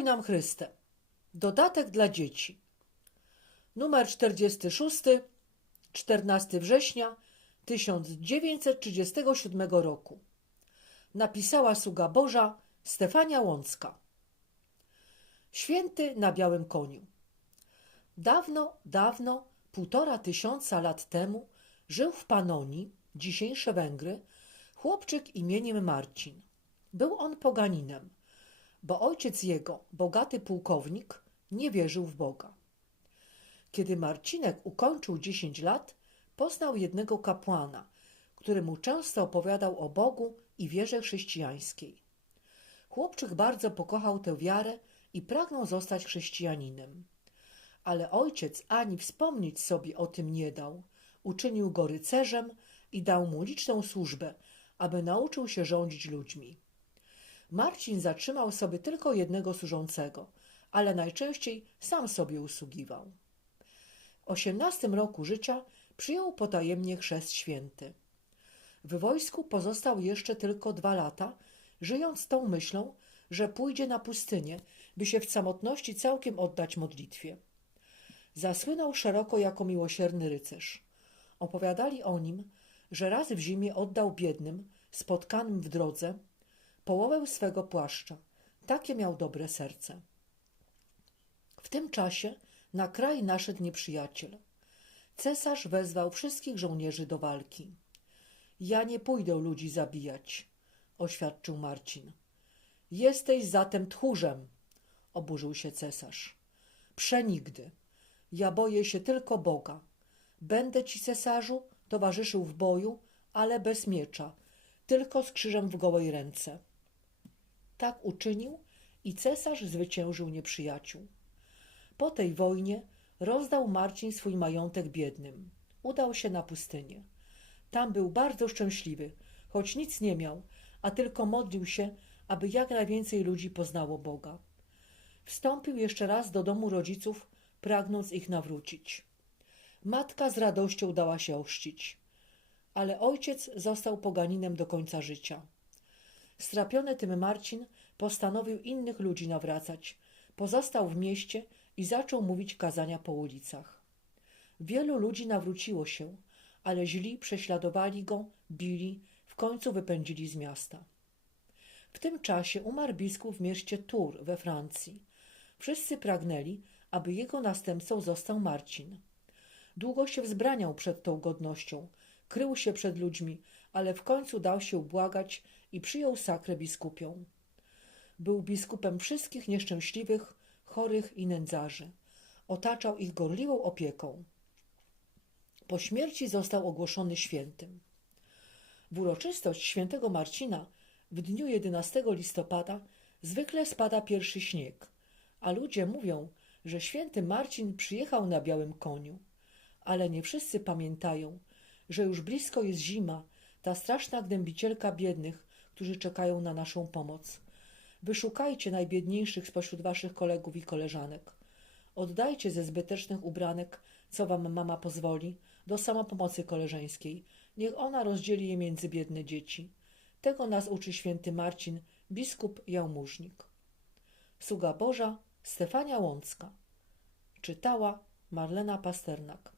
Pokoj nam Chryste. Dodatek dla dzieci. Numer 46, 14 września 1937 roku. Napisała sługa Boża Stefania Łącka. Święty na białym koniu. Dawno, dawno, półtora tysiąca lat temu, żył w Panonii, dzisiejsze Węgry, chłopczyk imieniem Marcin. Był on poganinem, bo ojciec jego, bogaty pułkownik, nie wierzył w Boga. Kiedy Marcinek ukończył dziesięć lat, poznał jednego kapłana, który mu często opowiadał o Bogu i wierze chrześcijańskiej. Chłopczyk bardzo pokochał tę wiarę i pragnął zostać chrześcijaninem. Ale ojciec ani wspomnieć sobie o tym nie dał. Uczynił go rycerzem i dał mu liczną służbę, aby nauczył się rządzić ludźmi. Marcin zatrzymał sobie tylko jednego służącego, ale najczęściej sam sobie usługiwał. W osiemnastym roku życia przyjął potajemnie chrzest święty. W wojsku pozostał jeszcze tylko dwa lata, żyjąc tą myślą, że pójdzie na pustynię, by się w samotności całkiem oddać modlitwie. Zasłynął szeroko jako miłosierny rycerz. Opowiadali o nim, że raz w zimie oddał biednym, spotkanym w drodze, połowę swego płaszcza. Takie miał dobre serce. W tym czasie na kraj naszedł nieprzyjaciel. Cesarz wezwał wszystkich żołnierzy do walki. Ja nie pójdę ludzi zabijać, oświadczył Marcin. Jesteś zatem tchórzem, oburzył się cesarz. Przenigdy. Ja boję się tylko Boga. Będę ci, cesarzu, towarzyszył w boju, ale bez miecza, tylko z krzyżem w gołej ręce. Tak uczynił i cesarz zwyciężył nieprzyjaciół. Po tej wojnie rozdał Marcin swój majątek biednym. Udał się na pustynię. Tam był bardzo szczęśliwy, choć nic nie miał, a tylko modlił się, aby jak najwięcej ludzi poznało Boga. Wstąpił jeszcze raz do domu rodziców, pragnąc ich nawrócić. Matka z radością dała się ochrzcić, ale ojciec został poganinem do końca życia. Strapiony tym Marcin postanowił innych ludzi nawracać. Pozostał w mieście i zaczął mówić kazania po ulicach. Wielu ludzi nawróciło się, ale źli prześladowali go, bili, w końcu wypędzili z miasta. W tym czasie umarł biskup w mieście Tours we Francji. Wszyscy pragnęli, aby jego następcą został Marcin. Długo się wzbraniał przed tą godnością, krył się przed ludźmi, ale w końcu dał się ubłagać i przyjął sakrę biskupią. Był biskupem wszystkich nieszczęśliwych, chorych i nędzarzy. Otaczał ich gorliwą opieką. Po śmierci został ogłoszony świętym. W uroczystość świętego Marcina w dniu 11 listopada zwykle spada pierwszy śnieg, a ludzie mówią, że święty Marcin przyjechał na białym koniu. Ale nie wszyscy pamiętają, że już blisko jest zima, ta straszna gnębicielka biednych, którzy czekają na naszą pomoc. Wyszukajcie najbiedniejszych spośród waszych kolegów i koleżanek. Oddajcie ze zbytecznych ubranek, co wam mama pozwoli, do samopomocy koleżeńskiej. Niech ona rozdzieli je między biedne dzieci. Tego nas uczy święty Marcin, biskup jałmużnik. Sługa Boża Stefania Łącka. Czytała Marlena Pasternak.